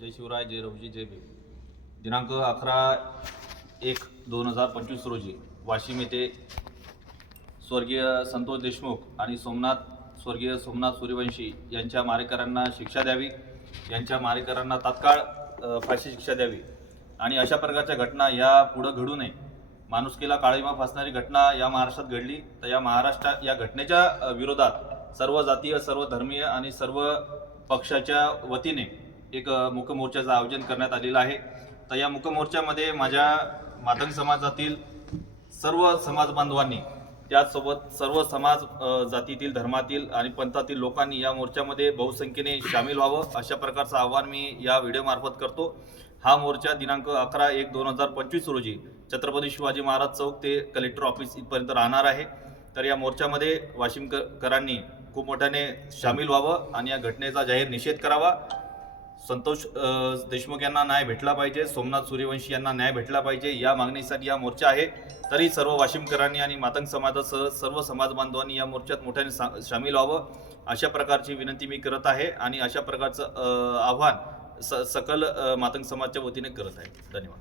जय शिवराय जय रवजी जय भीम. दिनांक अकरा एक दोन हजार पंचवीस रोजी वाशिम येथे स्वर्गीय संतोष देशमुख आणि सोमनाथ स्वर्गीय सोमनाथ सूर्यवंशी यांच्या मारेकऱ्यांना शिक्षा द्यावी. यांच्या मारेकऱ्यांना तात्काळ फाशी शिक्षा द्यावी. आणि अशा प्रकारच्या घटना या पुढं घडू नये. माणुसकीला काळीमा फासणारी घटना या महाराष्ट्रात घडली तर या महाराष्ट्रात या घटनेच्या विरोधात सर्व जातीय सर्व धर्मीय आणि सर्व पक्षाच्या वतीने एक मुकमोर्चाचं आयोजन करण्यात आलेलं आहे. तर या मुकमोर्चामध्ये माझ्या मातंग समाजातील सर्व समाज बांधवांनी त्याचसोबत सर्व समाज जातीतील धर्मातील आणि पंथातील लोकांनी या मोर्चामध्ये बहुसंख्येने सामील व्हावं अशा प्रकारचं आव्हान मी या व्हिडिओमार्फत करतो. हा मोर्चा दिनांक अकरा एक दोन हजार पंचवीस रोजी छत्रपती शिवाजी महाराज चौक ते कलेक्टर ऑफिस इथपर्यंत राहणार आहे. तर या मोर्चामध्ये वाशिमकरांनी खूप मोठ्याने सामील व्हावं आणि या घटनेचा जाहीर निषेध करावा. संतोष देशमुख यांना न्याय भेटला पाहिजे सोमनाथ सूर्यवंशी यांना न्याय भेटला पाहिजे या मागणीसाठी हा मोर्चा आहे. तरी सर्व वाशिमकरांनी आणि मातंग समाजासह सर्व समाज बांधवांनी या मोर्चात मोठ्याने सा सामील व्हावं अशा प्रकारची विनंती मी करत आहे आणि अशा प्रकारचं आव्हान स सकल मातंग समाजच्या वतीने करत आहे. धन्यवाद.